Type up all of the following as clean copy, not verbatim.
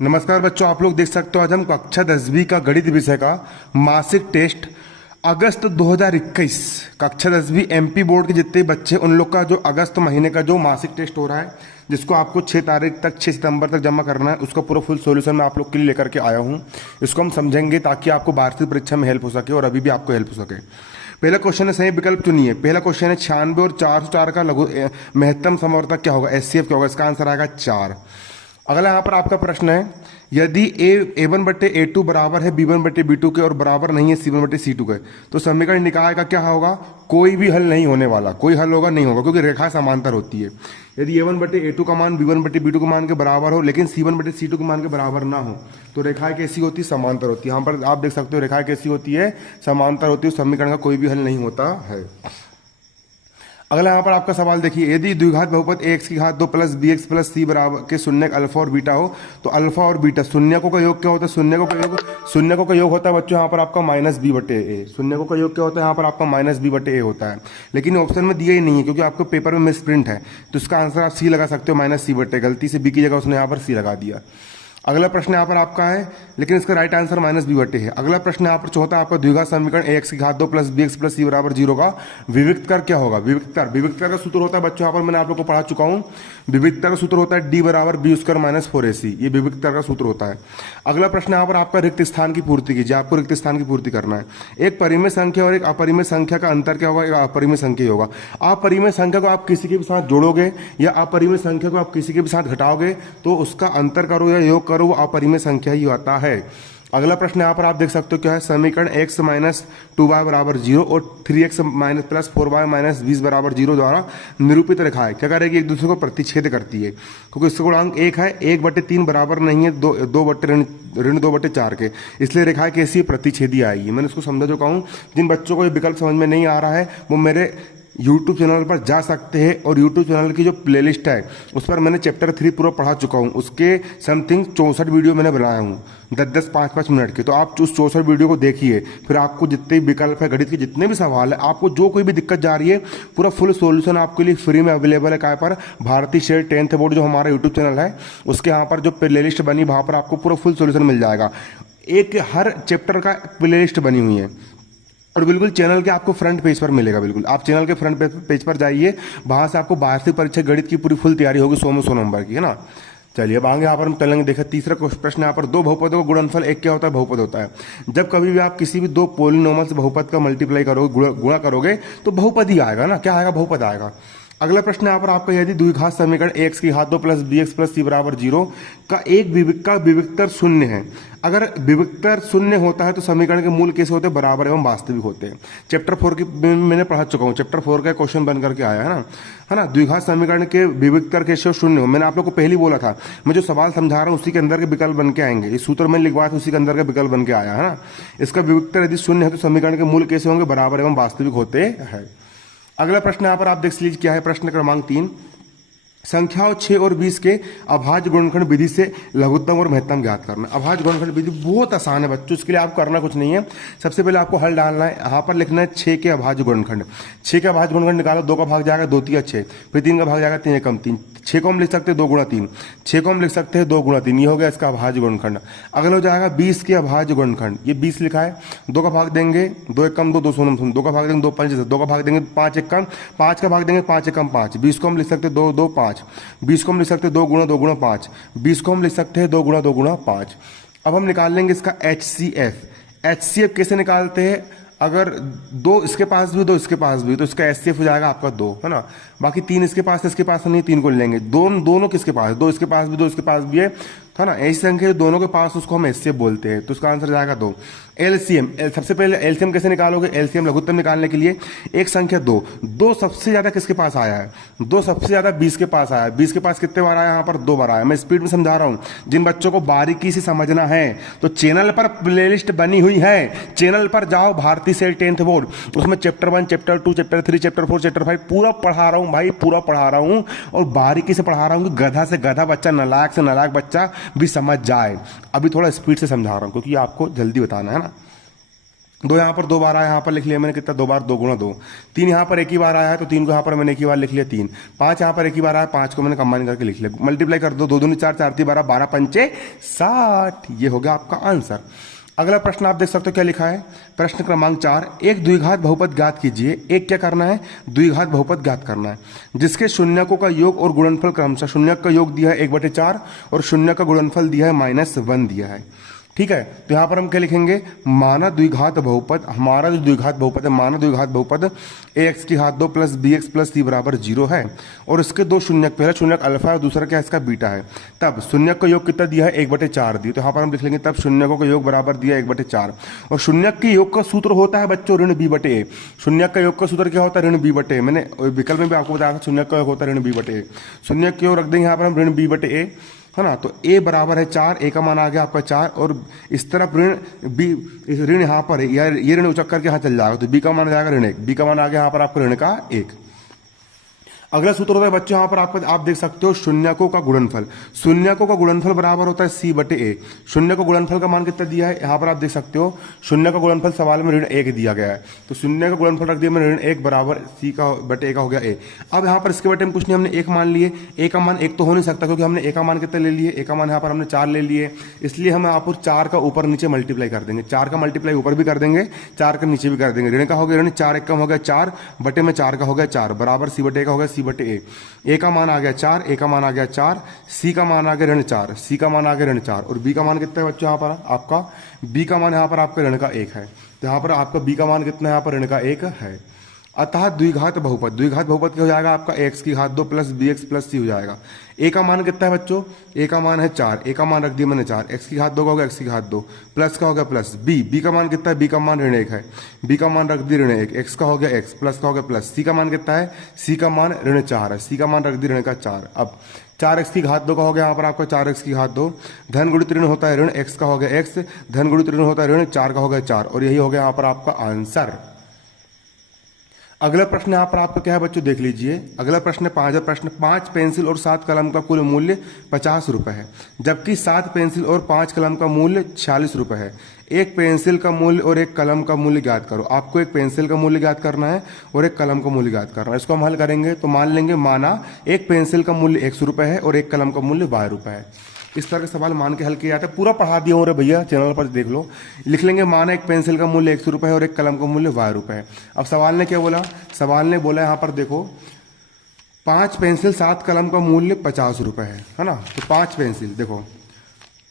नमस्कार बच्चों, आप लोग देख सकते हो आज हम कक्षा 10वीं का गणित विषय का मासिक टेस्ट अगस्त 2021 कक्षा 10वीं एमपी बोर्ड के जितने बच्चे उन लोग का जो अगस्त महीने का जो मासिक टेस्ट हो रहा है, जिसको आपको 6 तारीख तक 6 सितंबर तक जमा करना है, उसका पूरा फुल सॉल्यूशन मैं आप लोग के लिए लेकर के आया हूँ। इसको हम समझेंगे ताकि आपको वार्षिक परीक्षा में हेल्प हो सके और अभी भी आपको हेल्प हो सके। पहला क्वेश्चन है, सही विकल्प चुनिए। पहला क्वेश्चन है 96 और 404 का लघु महत्तम समवर्तक क्या होगा, एचसीएफ क्या होगा। इसका आंसर आएगा 4। अगला यहाँ पर आपका प्रश्न है, यदि A1 बटे A2 बराबर है B1 बटे B2 के और बराबर नहीं है C1 बटे C2 के, तो समीकरण निकाय का क्या होगा। कोई भी हल नहीं होने वाला, कोई हल होगा नहीं होगा, क्योंकि रेखा समांतर होती है। यदि A1 बटे A2 का मान B1 बटे B2 के मान के बराबर हो लेकिन C1 बटे C2 के मान के बराबर ना हो, तो रेखाएं कैसी होती है, समांतर होती है। यहाँ पर आप देख सकते हो रेखाएं कैसी होती है, समांतर होती है। समीकरण का कोई भी हल नहीं होता है। अगला यहाँ पर आपका सवाल देखिए, यदि द्विघात बहुपद ax की घात 2 प्लस bx प्लस c बराबर के शून्य अल्फा और बीटा हो, तो अल्फा और बीटा शून्यकों का योग क्या होता है। शून्यकों का योग होता है बच्चों यहाँ पर आपका माइनस बी बटे ए। शून्यकों का योग क्या होता है, यहाँ पर आपका माइनस बी बटे ए होता है, लेकिन ऑप्शन में दिया ही नहीं है क्योंकि आपको पेपर में मिस प्रिंट है। तो इसका आंसर आप सी लगा सकते हो, माइनस सी बटे। गलती से बी की जगह उसने यहाँ पर सी लगा दिया। अगला प्रश्न यहाँ पर आपका है, लेकिन इसका राइट आंसर माइनस बी बटे है। अगला प्रश्न यहाँ पर चौथा आपका द्विघात समीकरण ax की घात 2 प्लस bx प्लस c बराबर 0 का विविक्त कर क्या होगा। विविक्त कर का सूत्र होता है बच्चों, यहाँ पर मैंने आप लोग को पढ़ा चुका हूँ। विविक्त कर का सूत्र होता है d बराबर b स्क्वायर माइनस 4ac। ये विविक्त कर का सूत्र होता है। अगला प्रश्न यहाँ पर आपका रिक्त स्थान की पूर्ति कीजिए। आपको रिक्त स्थान की पूर्ति करना है। एक परिमेय संख्या और एक अपरिमेय संख्या का अंतर क्या होगा, एक अपरिमेय संख्या ही होगा। अपरिमेय संख्या को आप किसी के भी साथ जोड़ोगे या अपरिमेय संख्या को आप किसी के भी साथ घटाओगे, तो उसका अंतर करो या योग करो, वो अपरिमेय संख्या ही आता है। अगला प्रश्न यहाँ पर आप देख सकते हो क्या है, समीकरण x माइनस 2y बराबर 0 और 3x minus plus 4y minus 20 बराबर 0 द्वारा निरूपित रेखा है क्या करेगी, एक दूसरे को प्रतिच्छेद करती है। क्योंकि इसका गुणांक 1 है, 1/3 बराबर नहीं है 2/4 के, इसलिए रेखा कैसी प्रतिच्छेदी आएगी। मैंने इसको समझा चुका हूँ। जिन बच्चों को ये विकल्प समझ में नहीं आ रहा है वो मेरे YouTube चैनल पर जा सकते हैं, और YouTube चैनल की जो प्लेलिस्ट है उस पर मैंने चैप्टर 3 पूरा पढ़ा चुका हूँ। उसके समथिंग 64 वीडियो मैंने बनाया हूँ, 10-10 5-5 मिनट के। तो आप उस 64 वीडियो को देखिए, फिर आपको जितने भी विकल्प है, गणित के जितने भी सवाल है, आपको जो कोई भी दिक्कत जा रही है, पूरा फुल सॉल्यूशन आपके लिए फ्री में अवेलेबल है। क्या पर भारतीय स्टेट 10th बोर्ड जो हमारा यूट्यूब चैनल है उसके यहाँ पर जो प्लेलिस्ट बनी, वहाँ पर आपको पूरा फुल सॉल्यूशन मिल जाएगा। एक हर चैप्टर का प्लेलिस्ट बनी हुई है और बिल्कुल चैनल के आपको फ्रंट पेज पर मिलेगा। बिल्कुल आप चैनल के फ्रंट पेज पर जाइए, वहां से आपको वार्षिक परीक्षा गणित की पूरी फुल तैयारी होगी 100 नंबर की, है ना। चलिए अब आगे यहाँ पर हम चलेंगे। देखिए तीसरा प्रश्न यहाँ पर, दो बहुपदों का गुणनफल एक क्या होता है, बहुपद होता है। जब कभी भी आप किसी भी दो पोलिनोमल से बहुपद का मल्टीप्लाई करोगे, गुणा करोगे, तो बहुपद ही आएगा ना। क्या आएगा, बहुपद आएगा। अगला प्रश्न यहाँ पर आपका, यदि द्विघात समीकरण x की घात 2 प्लस bx प्लस c बराबर 0 का एक विविक्तर शून्य है। अगर विविक्तर शून्य होता है तो समीकरण के मूल कैसे होते हैं, बराबर एवं वास्तविक होते हैं। चैप्टर 4 की मैंने पढ़ा चुका हूँ, चैप्टर 4 का क्वेश्चन बन करके आया है ना। द्विघात समीकरण के विविक्तर कैसे शून्य हो, मैंने आप लोग को पहले बोला था। मैं जो सवाल समझा रहा हूँ उसी के अंदर के विकल्प बन के आएंगे। इस सूत्र में लिखवाया था उसी के अंदर का विकल्प बन के आया है ना। इसका विविक्तर यदि शून्य है तो समीकरण के मूल कैसे होंगे, बराबर एवं वास्तविक होते हैं। अगला प्रश्न यहाँ पर आप देख लीजिए क्या है, प्रश्न क्रमांक 3, संख्याओं 6 और 20 के अभाज्य गुणनखंड विधि से लघुत्तम और महत्तम ज्ञात करना। अभाज्य गुणनखंड विधि बहुत आसान है बच्चों, इसके लिए आपको करना कुछ नहीं है। सबसे पहले आपको हल डालना है, यहाँ पर लिखना है 6 के अभाज्य गुणनखंड। 6 के अभाज्य गुणनखंड निकालो, 2 का भाग जाएगा 2 3 6, फिर 3 का भाग जाएगा 3 एकम 3। 6 को हम लिख सकते हैं 2 गुणा 3, 6 को हम लिख सकते हैं 2 गुणा 3, ये हो गया इसका अभाज्य गुणनखंड। अगला हो जाएगा 20 के अभाज्य गुणनखंड, ये 20 लिखा है, 2 का भाग देंगे 2 एकम 2, 2 शून्य 2 का भाग देंगे 2 5, 2 का भाग देंगे 5 एकम 5 का भाग देंगे 5 एकम 5। 20 को हम लिख सकते हैं 2 2 5, 20 को हम लिख सकते हैं 2 गुणा 5, 20 को हम लिख सकते हैं 2 गुणा 5। अब हम निकाल लेंगे इसका HCF। HCF कैसे निकालते हैं, अगर 2 इसके पास भी 2 इसके पास भी, तो इसका HCF हो जाएगा आपका 2, है ना। बाकी 3 इसके पास इसके पास नहीं, 3 को लेंगे। दोनों किसके पास, 2 इसके पास भी 2 इसके पास भी है ना। ऐसी संख्या दोनों के पास उसको हम HCF बोलते हैं, तो इसका आंसर जाएगा 2। LCM, सबसे पहले LCM कैसे निकालोगे, LCM लघुत्तम निकालने के लिए एक संख्या 2 सबसे ज्यादा किसके पास आया है, 2 सबसे ज्यादा 20 के पास आया है। 20 के पास कितने बार आया, यहाँ पर 2 बार आया। मैं स्पीड में समझा रहा हूँ, जिन बच्चों को बारीकी से समझना है तो चैनल पर प्लेलिस्ट बनी हुई है, चैनल पर जाओ, भारतीय सेल 10th बोर्ड, उसमें chapter 1 chapter 2 chapter 3 chapter 4 chapter 5 पूरा पढ़ा रहा हूँ भाई, पूरा पढ़ा रहा हूँ और बारीकी से पढ़ा रहा हूँ कि गधा से गधा बच्चा, नालायक से नालायक बच्चा भी समझ जाए। अभी थोड़ा स्पीड से समझा रहा हूँ क्योंकि आपको जल्दी बताना है ना। दो यहाँ पर दो बार आया, यहाँ पर लिख लिया मैंने कितना, दो बार दो गुणा दो। तीन यहाँ पर एक ही बार आया है तो तीन को यहाँ पर मैंने एक ही बार लिख लिया तीन। पाँच यहाँ पर एक ही बार आया, पाँच को मैंने कंबाइन करके लिख लिया, मल्टीप्लाई कर दो, दो दूनी चार, चार ती बारह, बारह पंचे 60। ये हो गया आपका आंसर। अगला प्रश्न आप देख सकते हो क्या लिखा है, प्रश्न क्रमांक 4, एक द्विघात बहुपद ज्ञात कीजिए। एक क्या करना है, द्विघात बहुपद ज्ञात करना है जिसके शून्यकों का योग और गुणनफल क्रमशः, शून्यक का योग दिया है 1/4 और शून्य का गुणनफल दिया है -1 दिया है। ठीक है, तो यहां पर हम क्या लिखेंगे, माना द्विघात बहुपद, हमारा जो द्विघात बहुपद है, माना द्विघात बहुपद ax की घात 2 प्लस bx प्लस c बराबर 0 है और इसके दो शून्यक, पहला शून्यक अल्फा है और दूसरा क्या इसका बीटा है। तब शून्यक का योग कितना दिया है, 1/4 दिया, तो यहाँ पर हम लिख लेंगे तब शून्यकों का योग बराबर दिया 1/4 और शून्यक के योग का सूत्र होता है बच्चों ऋण b/a। शून्यक का योग का सूत्र क्या होता है, ऋण b/a। मैंने विकल्प में भी आपको बताया था शून्यक का योग होता है ऋण b/a। शून्यक का योग रख देंगे यहाँ पर हम ऋण b/a, है ना। तो a बराबर है 4, a का मान आ गया आपका 4 और इस तरफ ऋण b, इस ऋण यहाँ पर है, ये ऋण उचक करके यहाँ चल जाएगा तो b का मान आ जाएगा ऋण 1, b का मान आ गया यहाँ पर आपको ऋण का 1। अगला सूत्र होता है बच्चों यहाँ पर आपको, आप देख सकते हो शून्यकों का गुणनफल। शून्यकों का गुणनफल बराबर होता है c/a। शून्य का गुणनफल का मान कितना दिया है, यहाँ पर आप देख सकते हो शून्य का गुणनफल सवाल में ऋण 1 दिया गया है, तो शून्य का गुणनफल रख दिया मैंने ऋण 1 बराबर c/a का हो गया a। अब यहाँ पर इसके बटे में कुछ नहीं, हमने एक मान लिए, a का मान 1 तो हो नहीं सकता क्योंकि हमने a का मान कितना ले लिए, a का मान यहाँ पर हमने 4 ले लिए, इसलिए हम यहाँ पर 4 का ऊपर नीचे मल्टीप्लाई कर देंगे, 4 का मल्टीप्लाई ऊपर भी कर देंगे, 4 का नीचे भी कर देंगे। ऋण का हो गया ऋण, 4 1 कम हो गया 4 बटे में 4 का हो गया 4 बराबर c/a का हो गया c/a। ए का मान आ गया 4, ए का मान आ गया 4, सी का मान आ गया ऋण 4, सी का मान आ गया ऋण 4 और बी का मान कितना है बच्चों, यहाँ पर आपका बी का मान यहाँ पर आपका ऋण का 1 है, तो यहाँ पर आपका बी का मान कितना है, यहाँ पर ऋण का 1 है। अतः द्विघात बहुपद, द्विघात बहुपद क्या हो जाएगा आपका x की घात 2 प्लस bx प्लस c हो जाएगा। a का मान कितना है बच्चों, a का मान है 4, a का मान रख दिया मैंने 4, x की घात 2 का होगा x की घात 2 प्लस का होगा प्लस b का मान कितना है, b का मान ऋण 1 है, b का मान रख दिया ऋण 1, x का हो गया x प्लस का हो गया प्लस, c का मान कितना है, c का मान ऋण 4 है, c का मान रख दिया ऋण का 4। अब 4x की घात 2 का हो गया यहाँ पर आपका 4x की घात 2, धन गुणित ऋण होता है ऋण, x का हो गया x, धन गुणित ऋण होता है ऋण, 4 का हो गया 4 और यही हो गया यहाँ पर आपका आंसर। अगला प्रश्न यहाँ पर आपका क्या है बच्चों, देख लीजिए। अगला प्रश्न है 5 प्रश्न, 5 पेंसिल और 7 कलम का कुल मूल्य 50 रुपए है, जबकि 7 पेंसिल और 5 कलम का मूल्य 46 रुपए है। एक पेंसिल का मूल्य और एक कलम का मूल्य ज्ञात करो। आपको एक पेंसिल का मूल्य ज्ञात करना है और एक कलम का मूल्य ज्ञात करना है। इसको हम हल करेंगे तो मान लेंगे, माना एक पेंसिल का मूल्य 100 रुपए है और एक कलम का मूल्य 12 रुपए है। इस तरह के सवाल मान के हल किया जाता है, पूरा पढ़ा दिया हो रहे भैया, चैनल पर देख लो। लिख लेंगे माना एक पेंसिल का मूल्य 100 रुपए है और एक कलम का मूल्य 12 रुपए है। अब सवाल ने क्या बोला, सवाल ने बोला यहाँ पर देखो 5 पेंसिल 7 कलम का मूल्य 50 रुपए है ना। तो 5 पेंसिल देखो,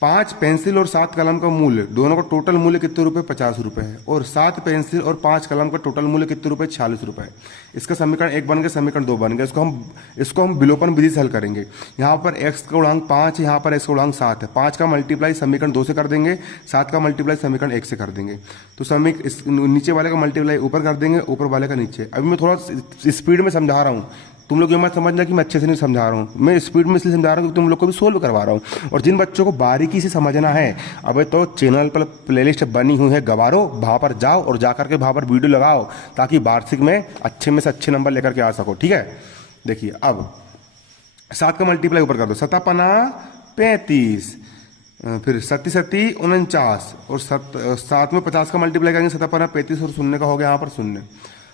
5 पेंसिल और 7 कलम का मूल्य, दोनों का टोटल मूल्य कितने रुपए, 50 रुपए है और 7 पेंसिल और 5 कलम का टोटल मूल्य कितने रुपए, 46 रुपए। इसका समीकरण 1 बन गया, समीकरण 2 बन गया। इसको हम विलोपन विधि से हल करेंगे। यहाँ पर x का गुणांक 5 है, यहाँ पर x का गुणांक 7 है। 5 का मल्टीप्लाई समीकरण 2 से कर देंगे, 7 का मल्टीप्लाई समीकरण 1 से कर देंगे। तो नीचे वाले का मल्टीप्लाई ऊपर कर देंगे, ऊपर वाले का नीचे। अभी मैं थोड़ा स्पीड में समझा रहा हूँ, तुम लोग ये मत समझना कि मैं अच्छे से नहीं समझा रहा हूँ, मैं स्पीड में इसलिए समझा रहा हूँ कि तुम लोग को भी सोल्व करवा रहा हूँ। और जिन बच्चों को बारीकी से समझना है, अब तो चैनल पर प्लेलिस्ट बनी हुई है, गवारो, वहाँ पर जाओ और जाकर के वहाँ पर वीडियो लगाओ ताकि वार्षिक में से अच्छे नंबर लेकर के आ सको। ठीक है, देखिए अब 7 का मल्टीप्लाई ऊपर कर दो, 7 पना 35, फिर 7 7 49 और 7 में 50 का मल्टीप्लाई करेंगे, 7 पना 35 और शून्य का हो गया यहाँ पर शून्य।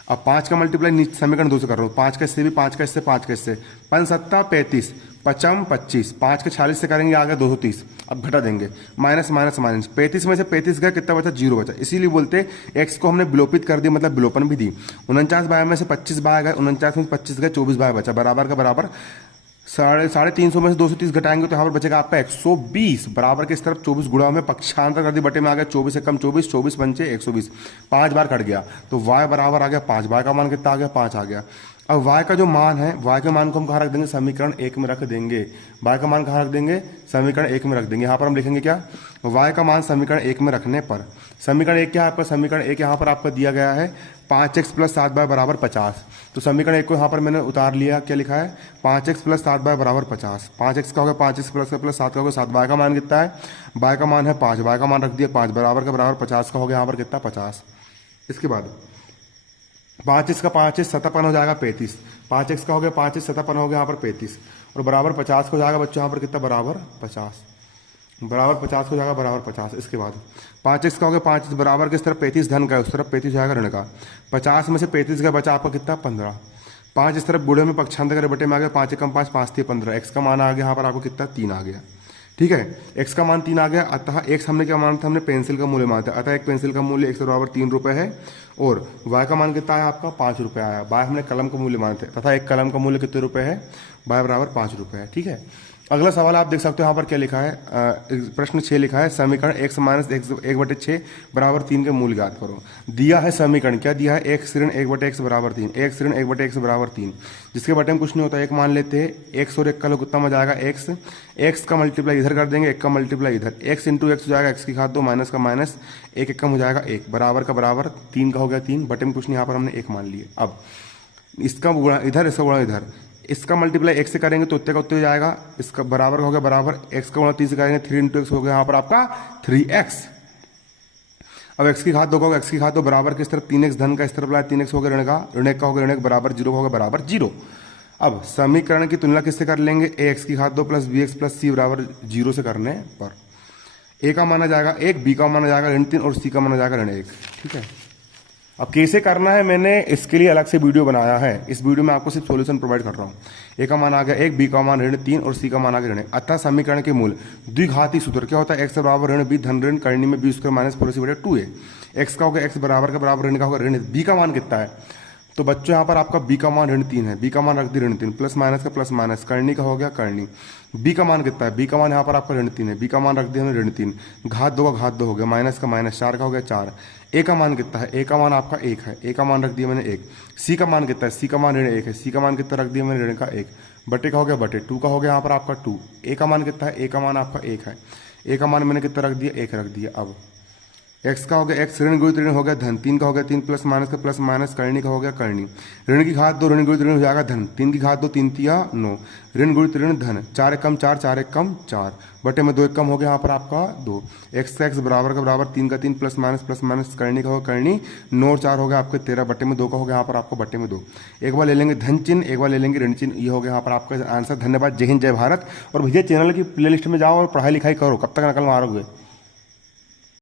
अब 5 का मल्टीप्लाई नीचे समीकरण 2 से कर रहा हूँ, 5 का इससे भी, 5 का इससे, 5 का इससे, 5 7 35, 55 25, 5 के 46 से करेंगे आगे 230। अब घटा देंगे, माइनस माइनस माइनस, 35 में से 35 गया, कितना बचा, 0 बचा। इसीलिए बोलते x को हमने विलोपित कर दिया, मतलब विलोपन भी दी। 49 बाय में से 25 बाय गए, 49 में 25 गए, 24 बाय बचा, बराबर का बराबर। 350 में से 230 घटाएंगे तो यहाँ पर बचेगा आपका 120, बराबर के इस तरफ 24 गुणा में पक्षांतर कर दिया, बटे में आ गया 24 से कम 24, 24 पंचे 120, 5 बार कट गया तो y बराबर आ गया 5। y का मान कितना आ गया, 5 आ गया। अब y का जो मान है, y के मान को हम कहाँ रख देंगे, समीकरण 1 में रख देंगे। y का मान कहाँ रख देंगे, समीकरण 1 में रख देंगे। यहाँ पर हम लिखेंगे क्या, y का मान समीकरण 1 में रखने पर, समीकरण 1 क्या है आपका, समीकरण 1 यहाँ पर आपका दिया गया है 5x प्लस 7y बराबर 50। तो समीकरण 1 को यहाँ पर मैंने उतार लिया, क्या लिखा है, 5x प्लस 7y बराबर 50। 5x का होगा 5x प्लस का प्लस 7 का होगा 7। y का मान कितना है, y का मान है 5, y का मान रख दिया 5, बराबर का बराबर 50 का हो गया यहाँ पर कितना, 50। इसके बाद 5x का 5x 7 हो जाएगा 35, 5x का हो गया 5x 7 हो गया यहाँ पर 35 और बराबर 50 का हो जाएगा बच्चों यहाँ पर कितना, बराबर 50। बराबर 50 हो जाएगा, बराबर 50। इसके बाद 5x का हो गया 5 बराबर किस तरफ 35 धन का है, उस तरफ 35 हो जाएगा ऋण का। 50 में से 35 का बचा आपका कितना 15। 5 इस तरफ बूढ़े में पक्षांतर करे बटे में आ गया, 5 एकम 5 5 3 15। x का मान आ गया यहाँ पर आपको कितना 3 आ गया। ठीक है, x का मान 3 आ गया। अतः x हमने क्या माना था, हमने पेंसिल का मूल्य माना था। अतः एक पेंसिल का मूल्य x बराबर 3 रुपये है। और y का मान कितना है आपका 5 रुपये आया। y हमने कलम का मूल्य माना था, तथा एक कलम का मूल्य कितने रुपये है, y बराबर 5 रुपये है। ठीक है, अगला सवाल आप देख सकते हो यहाँ पर क्या लिखा है, प्रश्न 6 लिखा है, समीकरण x माइनस एक बटे 6 बराबर 3 के मूल्य ज्ञात करो। दिया है समीकरण, क्या दिया है, x ऋण 1 बटे x बराबर 3, x ऋण 1 बटे x बराबर 3, जिसके बटे में कुछ नहीं होता, एक मान लेते हैं। x और 1 का लोग कितना हो जाएगा x का मल्टीप्लाई इधर कर देंगे, 1 का मल्टीप्लाई इधर, x इंटू एक्स हो जाएगा, x की घात 2 माइनस का माइनस, 1 1 कम हो जाएगा 1, बराबर का बराबर, 3 का हो गया 3, बटे में कुछ नहीं, यहाँ पर हमने 1 मान लिए। अब इसका गुणा इधर, इसका गुणा इधर, इसका मल्टीप्लाई x से करेंगे तो उतने का उतने जाएगा, इसका बराबर हो गया बराबर, x का गुणा 3 से करेंगे 3 इंटू एक्स हो गया यहाँ पर आपका 3x। अब x की घात 2 का होगा, x की घात 2 बराबर किस तरफ 3x धन का, इस तरफ लाया 3x हो गया ऋण का, ऋण 1 का हो गया ऋण 1 बराबर 0 का हो गया बराबर 0। अब समीकरण की तुलना किससे कर लेंगे, ax की घात 2 प्लस bx प्लस c बराबर 0 से करने पर a का माना जाएगा 1, b का माना जाएगा ऋण 3 और c का माना जाएगा ऋण 1। ठीक है, अब कैसे करना है मैंने इसके लिए अलग से वीडियो बनाया है, इस वीडियो में आपको सिर्फ सॉल्यूशन प्रोवाइड कर रहा हूँ। ए का मान आ गया 1, बी का मान ऋण 3 और सी का मान आ गया ऋण। अतः समीकरण के मूल द्विघाती सूत्र क्या होता है, एक्स बराबर ऋण बी धन ऋण करनी में बी स्क्वायर माइनस 4 बटे 2a। एक्स का होगा एक्स बराबर का बराबर ऋण का होगा ऋण, बी का मान कितना है, तो बच्चों यहाँ पर आपका बी का मान ऋण 3 है, बी का मान रख दी ऋण 3, प्लस माइनस का प्लस माइनस, करनी का हो गया करनी। बी का मान कितना है, बी का मान यहाँ पर आपका ऋण 3 है, बी का मान रख दिया हमने ऋण 3, घात 2 का घात 2 हो गया, माइनस का माइनस, 4 का हो गया 4। ए का मान कितना है, ए का मान आपका 1 है, ए का मान रख दिया मैंने 1। सी का मान कितना है, सी का मान ऋण 1 है, सी का मान कितना रख दिया मैंने ऋण का 1, बटे का हो गया बटे, 2 का हो गया यहाँ पर आपका 2। ए का मान कितना है, ए का मान आपका 1 है, ए का मान मैंने कितना रख दिया 1 रख दिया। अब एक्स का हो गया एक्स ऋण गुणित ऋण हो गया धन, 3 का हो गया 3 प्लस माइनस का प्लस माइनस, करनी का हो गया करनी, ऋण की घात 2 ऋण गुणित ऋण हो जाएगा धन, 3 की घात 2 3 तिया 9, ऋण गुणित ऋण धन, 4 एकम 4 4 एकम 4, बटे में 2 एकम हो गया यहाँ पर आपका 2। एक्स का एक्स बराबर का बराबर, 3 का 3 प्लस माइनस करनी का होगा करनी, 9 और 4 हो गया आपके 13, बटे में 2 का हो गया यहाँ पर आपको बटे में 2। एक बार ले लेंगे धन चिन्ह, एक बार ले लेंगे ऋण चिन्ह, ये हो गया यहाँ पर आपका आंसर। धन्यवाद, जय हिंद जय भारत। और भैया चैनल की प्लेलिस्ट में जाओ और पढ़ाई लिखाई करो, कब तक नकल मारोगे।